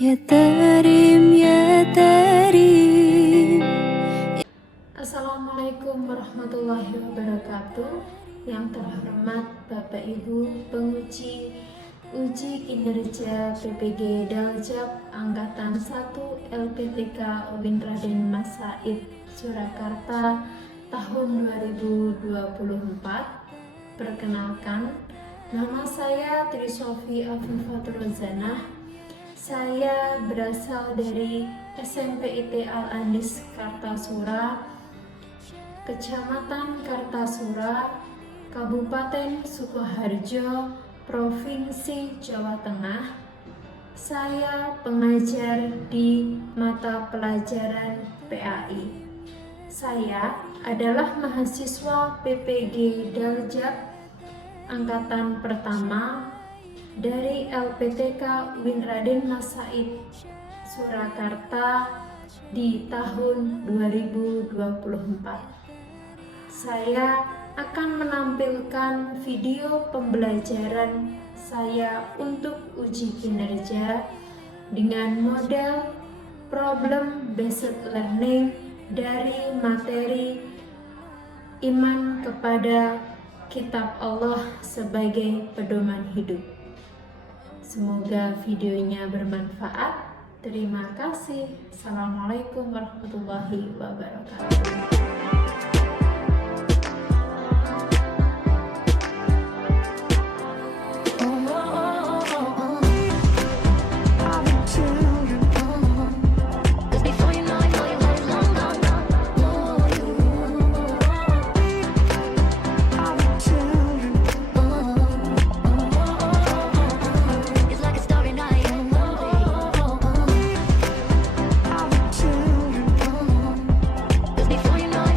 Ya Tarim, Ya Tarim. Assalamualaikum warahmatullahi wabarakatuh. Yang terhormat Bapak Ibu penguji uji kinerja PPG Daljab Angkatan 1 LPTK UIN Raden Mas Said Surakarta tahun 2024. Perkenalkan, nama saya Trisofi Afifatul Zanah. Saya berasal dari SMP IT Al-Andis Kartasura, Kecamatan Kartasura, Kabupaten Sukoharjo, Provinsi Jawa Tengah. Saya pengajar di mata pelajaran PAI. Saya adalah mahasiswa PPG Daljab Angkatan Pertama dari LPTK UIN Raden Mas Said Surakarta di tahun 2024. Saya akan menampilkan video pembelajaran saya untuk uji kinerja dengan model problem based learning dari materi iman kepada Kitab Allah sebagai pedoman hidup. Semoga videonya bermanfaat. Terima kasih. Assalamualaikum warahmatullahi wabarakatuh. Before you know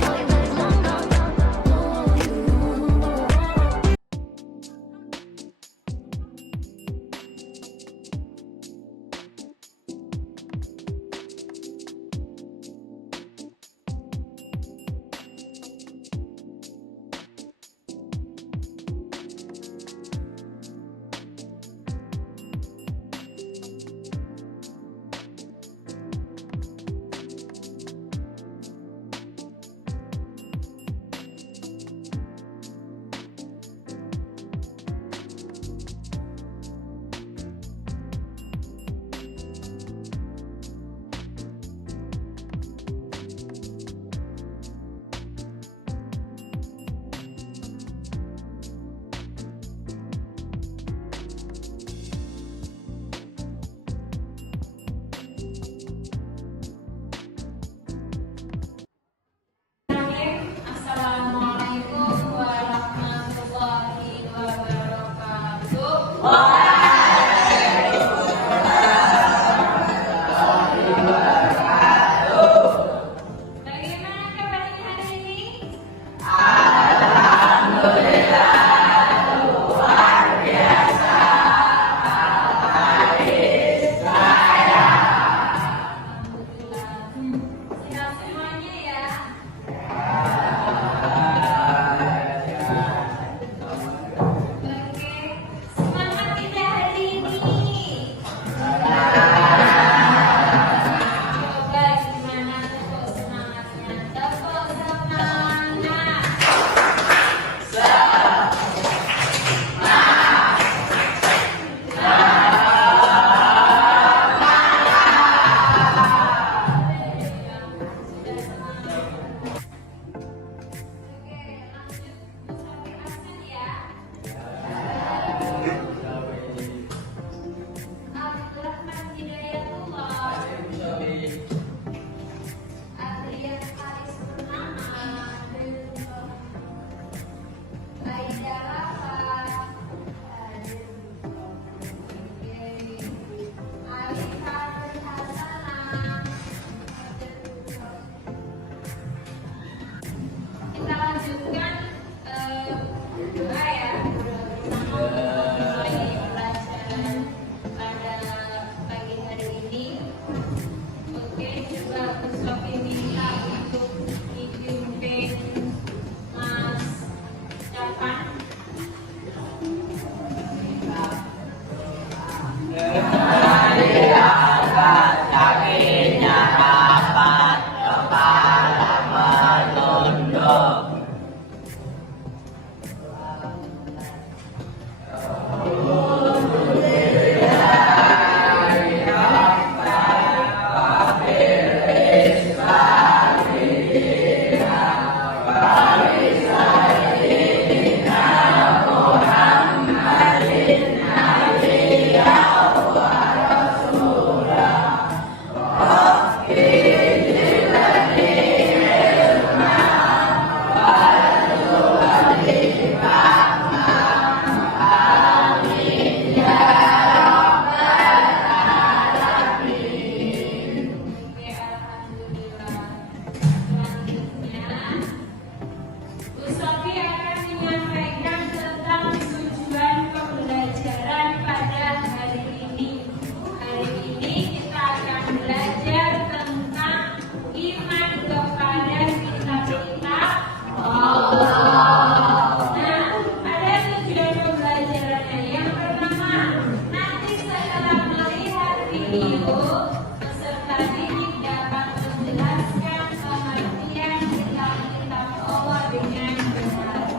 Video peserta didik dapat menjelaskan pengertian kitab Allah dengan benar.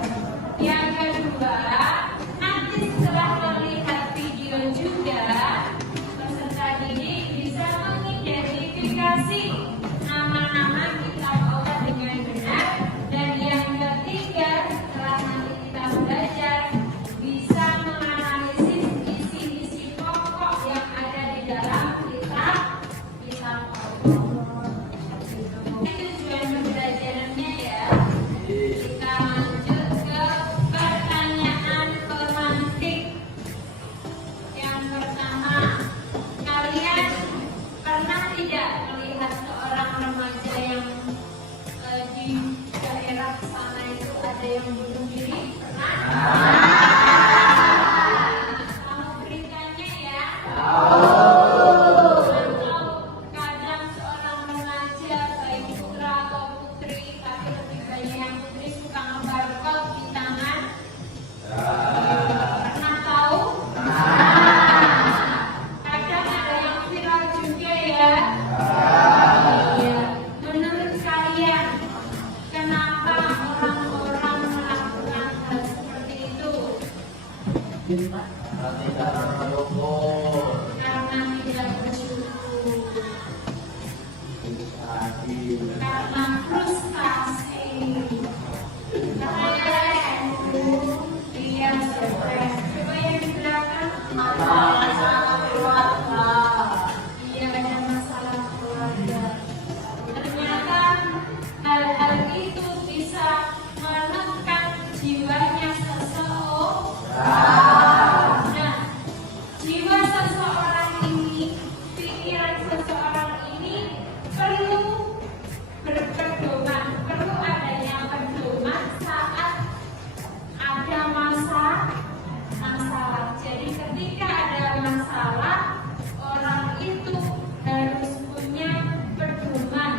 Yang kedua, nanti setelah melihat video juga, peserta didik bisa mengidentifikasi nama-nama kitab Allah dengan benar. Dan yang ketiga, setelah nanti kita belajar, bisa menganalisis isi-isi pokok yang ada di dalam kitab Allah. Itu tujuan pembelajarannya ya. Kita lanjut ke pertanyaan pemantik. Yang pertama, kalian pernah tidak melihat seorang remaja yang di daerah sana itu ada yang bunuh diri? Pernah? Tahu beritanya ya? Atau kadang seorang remaja baik putra atau putri, tapi lebih banyak yang putri suka ngebarkot di tangan. Pernah tahu? Kadang ada yang viral juga ya. Iya. Menurut kalian, kenapa orang-orang melakukan hal seperti itu? Karena tidak bersyukur, karena frustasi, dia stres. Coba yang di belakang, masalah keluarga. Iya, ada masalah keluarga. Ternyata hal-hal itu bisa menekan jiwanya seseorang. Nah, jiwa seseorang ini, pikiran seseorang ini perlu berpedoman, perlu adanya pedoman saat ada masalah. Jadi ketika ada masalah, orang itu harus punya pedoman,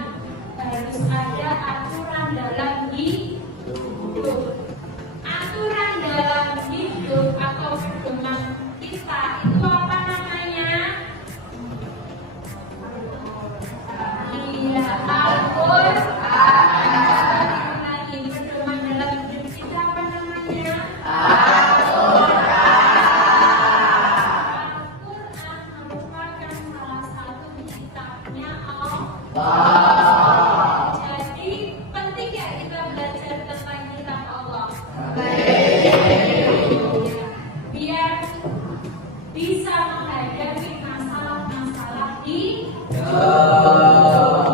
harus ada aturan dalam hidup. Aturan dalam hidup atau pedoman kita itu apa namanya? Iya, Al-Quran. Lagi pedoman dalam hidup kita apa namanya? Al-Quran merupakan salah satu kitabnya Allah. Jadi penting ya kita belajar tentang kitab Allah. Biar bisa menghadapi masalah-masalah hidup,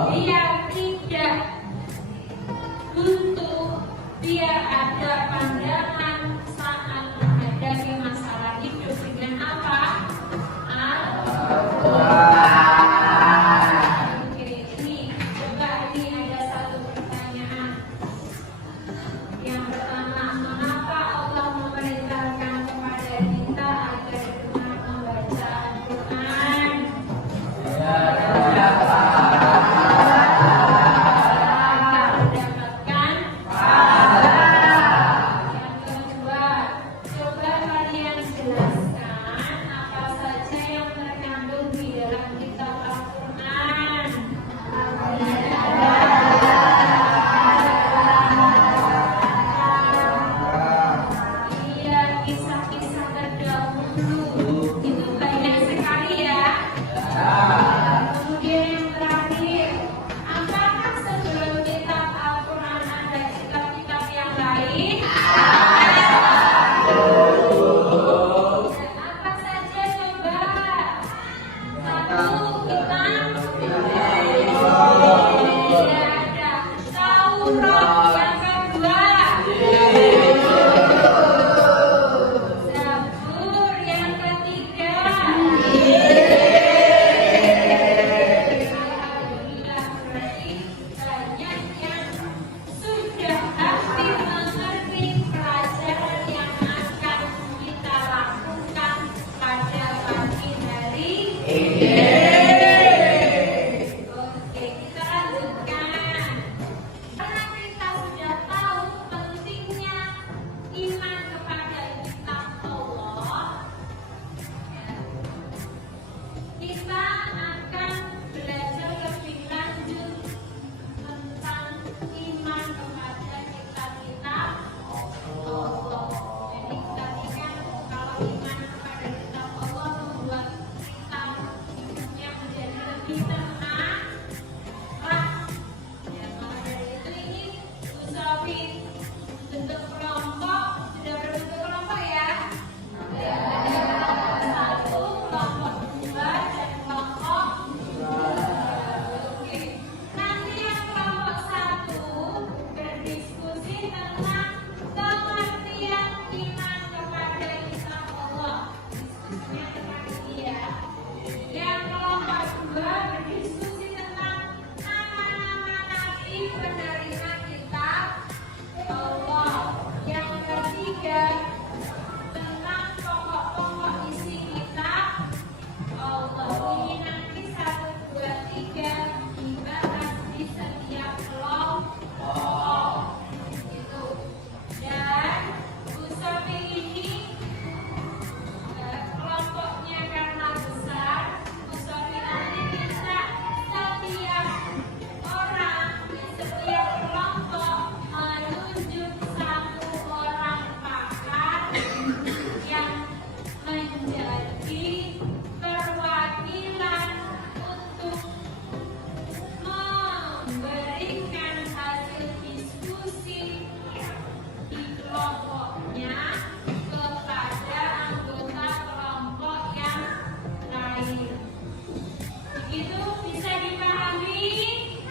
biar tidak buntu, biar ada pandangan saat menghadapi masalah hidup dengan apa? Oke, ini coba ini ada satu pertanyaan. Yang pertama, mengapa Allah memerintahkan kepada kita agar gemar membaca Al-Quran? Agar mendapatkan pahala. Yang kedua, coba kalian jelaskan apa saja yang terkandung di dalam kitab Al-Quran. Iya, kisah-kisah terdahulu itu banyak sekali ya. Kemudian yang terakhir, apakah sebelum kitab Al-Quran ada kitab-kitab yang lain? Apa saja coba? Satu, kitab tidak ada. Taurat. Yang kedua, Zabur. Yang ketiga, alhamdulillah, berarti banyak yang sudah hampir mengerti pelajaran yang akan kita lakukan pada pagi hari ini. Oke, kita lanjutkan. Karena kita sudah tahu pentingnya iman kepada kitab Allah, kita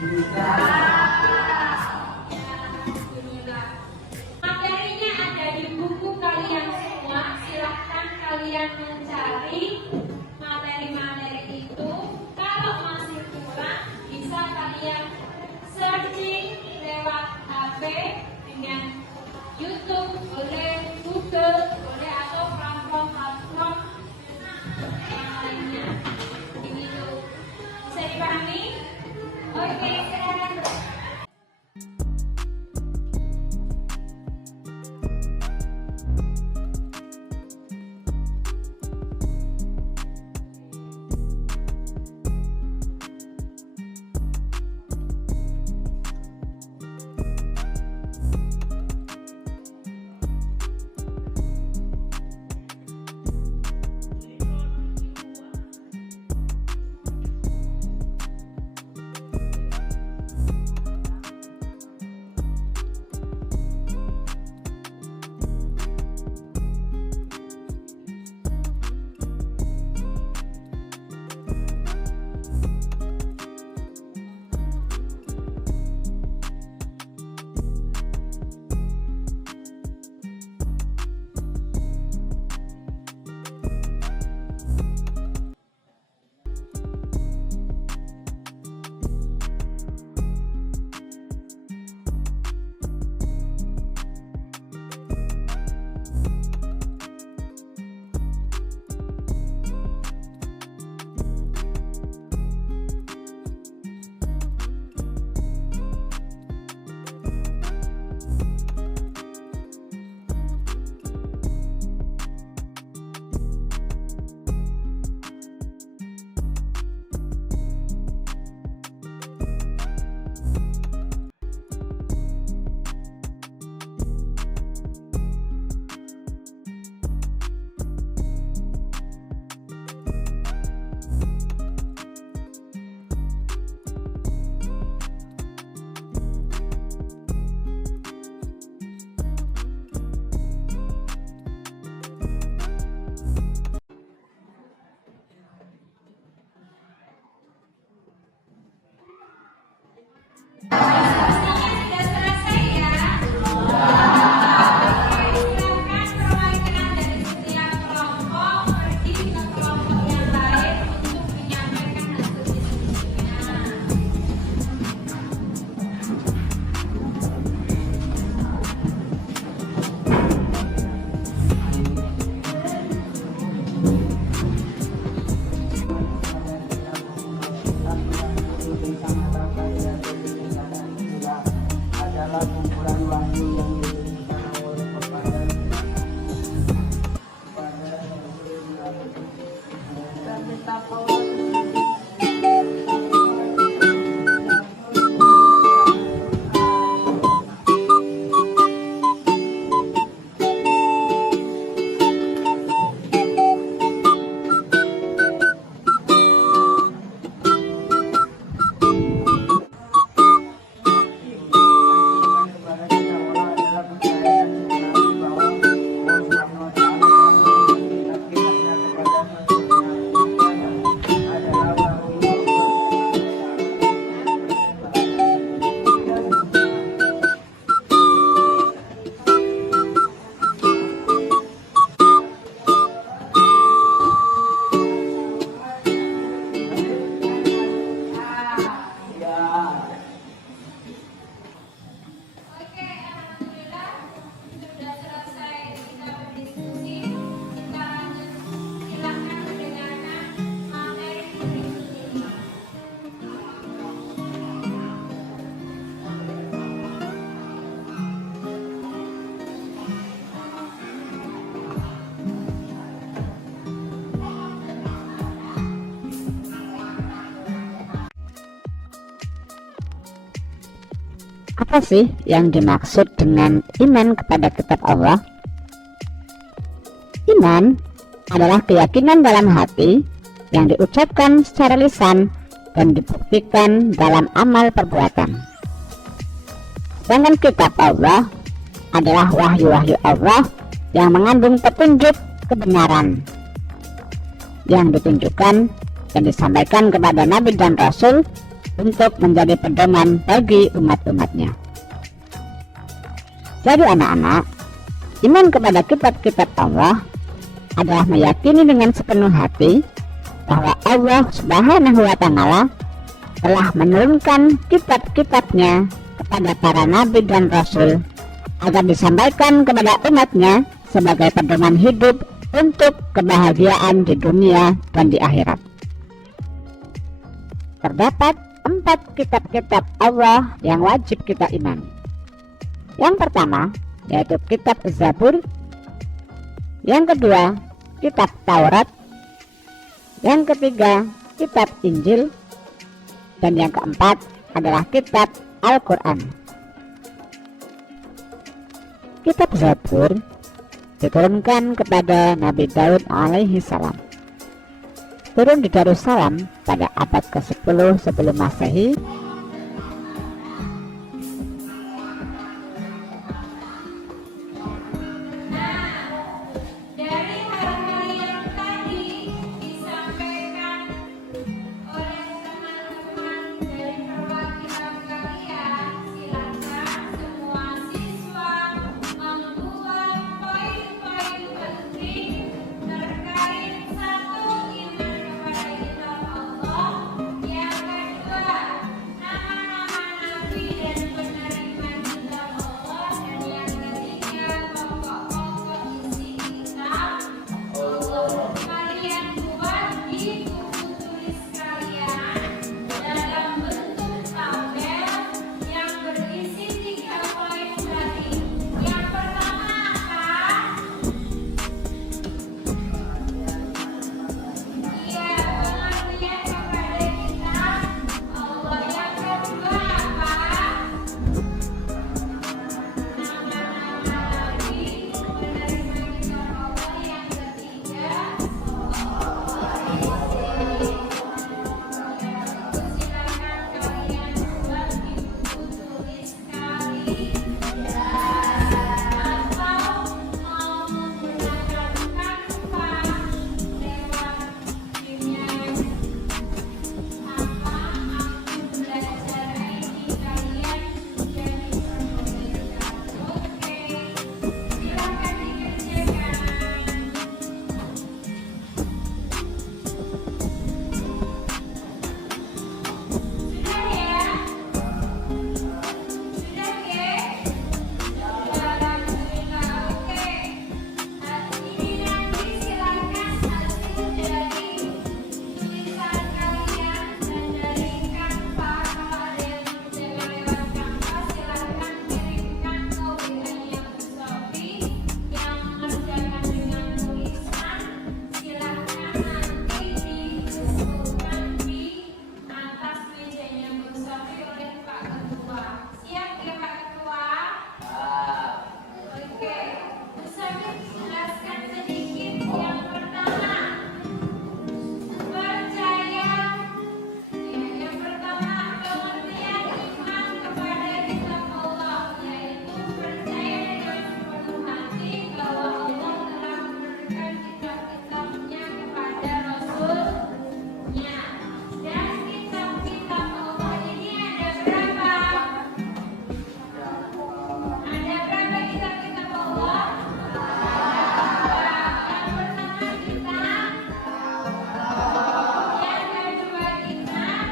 Alhamdulillah. Materinya ada di buku kalian semua. Silahkan kalian mencari materi-materi itu. Kalau masih kurang, bisa kalian searching lewat HP dengan YouTube, boleh Google, boleh atau platform yang lainnya. Ini tuh bisa dipahami? Oke, silakan. Sudah selesai ya. Silakan perwakilan dari setiap kelompok pergi ke kelompok yang lain untuk menyampaikan hasil diskusinya. Adalah kumpulan wahyu yang diberikan oleh kepada dan betapa Oke, alhamdulillah sudah selesai kita berdiskusi. Kita lanjut, silahkan mendengarkan materi berikut ini. Apa sih yang dimaksud dengan iman kepada kitab Allah? Iman adalah keyakinan dalam hati yang diucapkan secara lisan dan dibuktikan dalam amal perbuatan. Sedangkan kitab Allah adalah wahyu-wahyu Allah yang mengandung petunjuk kebenaran yang ditunjukkan dan disampaikan kepada Nabi dan Rasul untuk menjadi pedoman bagi umat-umatnya. Jadi anak-anak, iman kepada kitab-kitab Allah adalah meyakini dengan sepenuh hati bahwa Allah Subhanahu wa Ta'ala telah menurunkan kitab-kitabnya kepada para nabi dan rasul agar disampaikan kepada umatnya sebagai pedoman hidup untuk kebahagiaan di dunia dan di akhirat. Terdapat 4 kitab-kitab Allah yang wajib kita imani. Yang pertama yaitu kitab Zabur, yang kedua kitab Taurat, yang ketiga kitab Injil, dan yang keempat adalah kitab Al-Quran. Kitab Zabur diturunkan kepada Nabi Daud alaihi salam. Turun di Darussalam pada abad ke-10 sebelum Masehi. Dari hal-hal yang tadi disampaikan oleh teman-teman dari perwakilan kalian, silakan semua siswa membuat poin-poin penting terkait satu iman kepada kitab Allah, yang kedua nama-nama nabi dan penerima kitab Allah, dan yang ketiga pokok-pokok isi kitab Allah. Kalian buat di buku tulis kalian dalam bentuk tabel yang berisi 3 poin tadi. Yang pertama apa? Iya, pengertian kepada kitab Allah. Yang kedua apa? Nama-nama nabi, penerima kitab Allah. Yang ketiga silakan kalian buat di buku tulis kalian atau mau menggunakan Canva lewat gamenya apa akun belajar ID kalian jadi pemerintah. Oke, silakan dikerjakan. Sudah ya? Sudah ya? Alhamdulillah. Oke. Ini nanti silakan hasil dari tulisan kalian dan dari Canva. Kalau ada yang mengerjakan lewat Canva, silakan kirimkan ke WA-nya Bu Sofi. Yang mengerjakan dengan tulisan, silakan nanti dikumpulkan di atas mejanya Bu Sofi oleh Pak Ketua. Siap ya Pak Ketua? Oke, Bu Sofi jelaskan sedikit yang pertama. Percaya. Yang pertama, pengertian iman kepada kitab Allah, yaitu percaya dengan sepenuh hati bahwa Allah telah menurunkan kitab-kitabnya kepada Rasul-Nya. Dan kitab-kitab Allah ini ada berapa? Ada berapa kitab-kitab Allah? Yang pertama kitab, yang kedua kitab,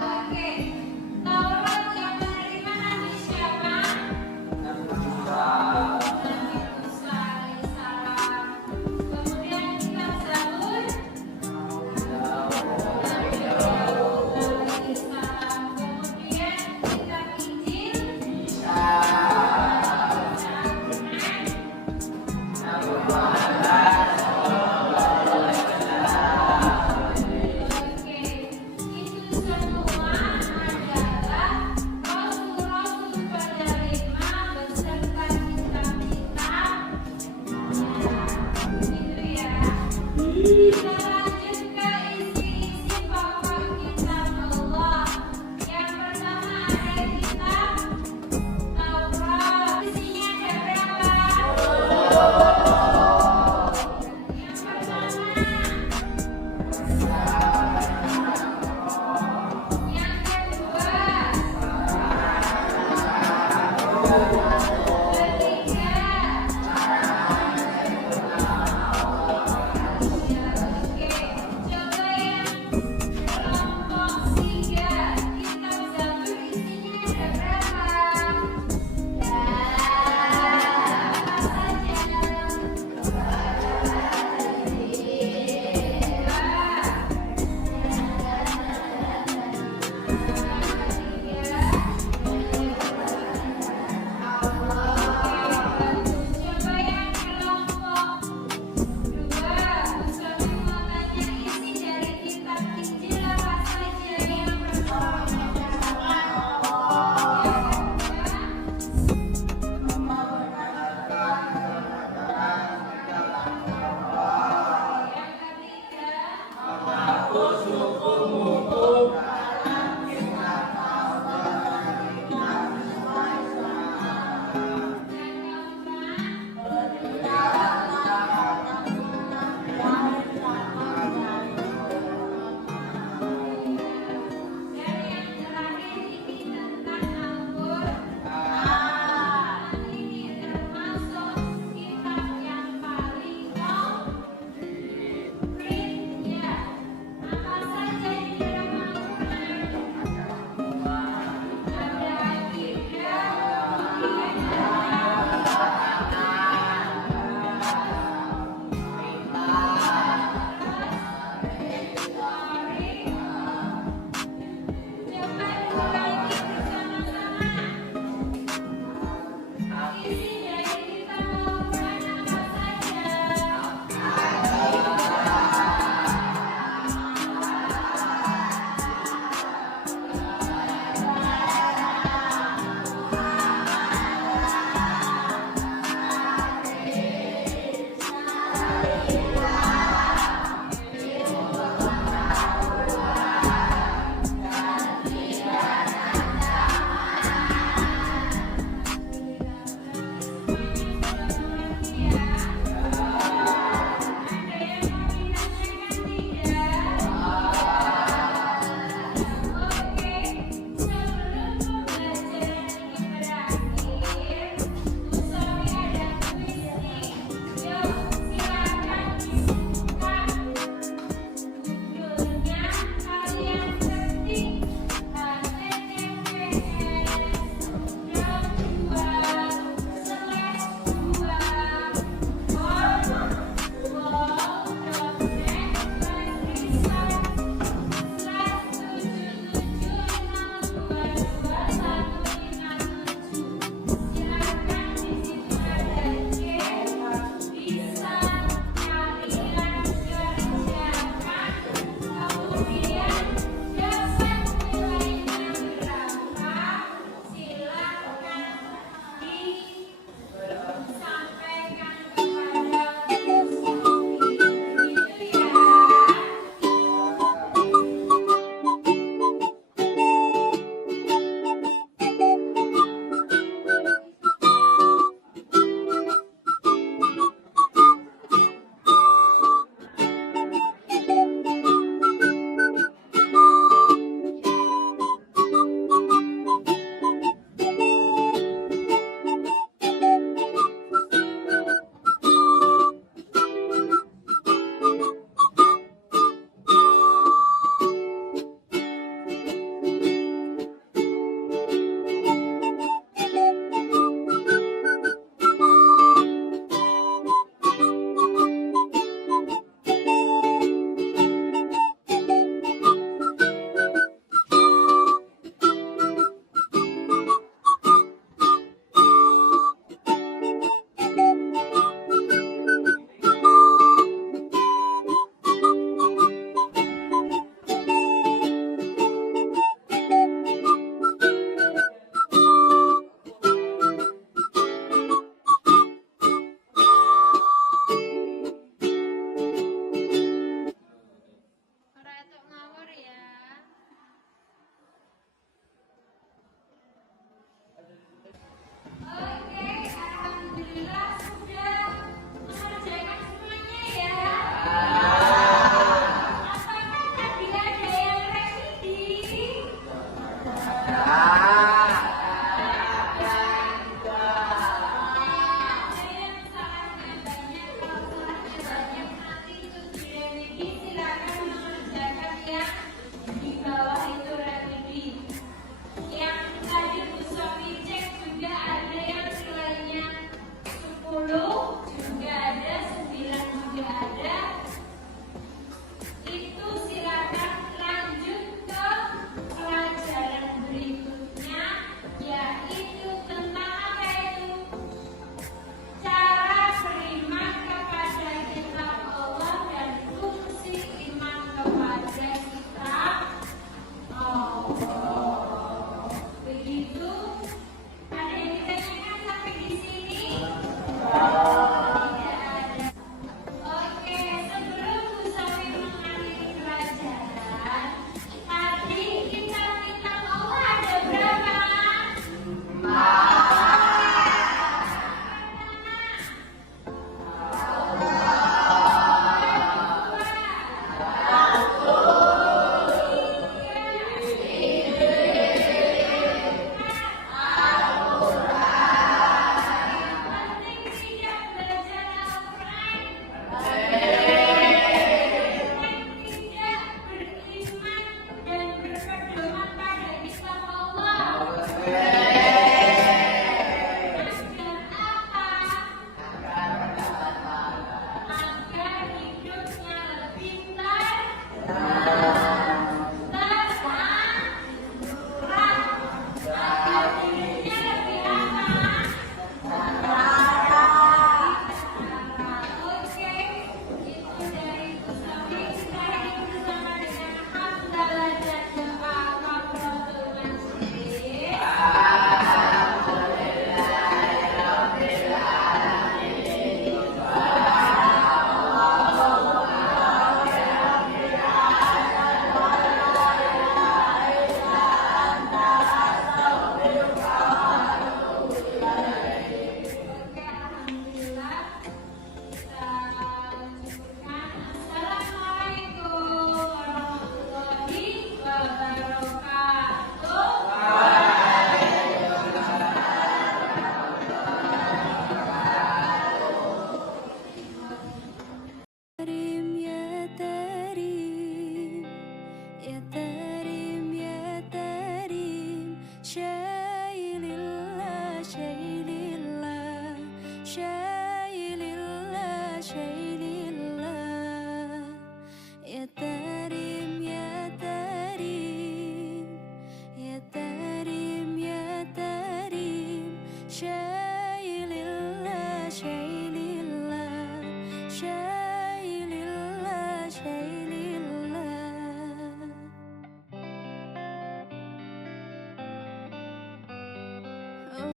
oke. Taurat yang menerima Nabi siapa? Nabi Musa alaihissalam. Kemudian kitab Zabur, Nabi Daud alaihissalam. Kemudian kitab Injil, Al-Quran,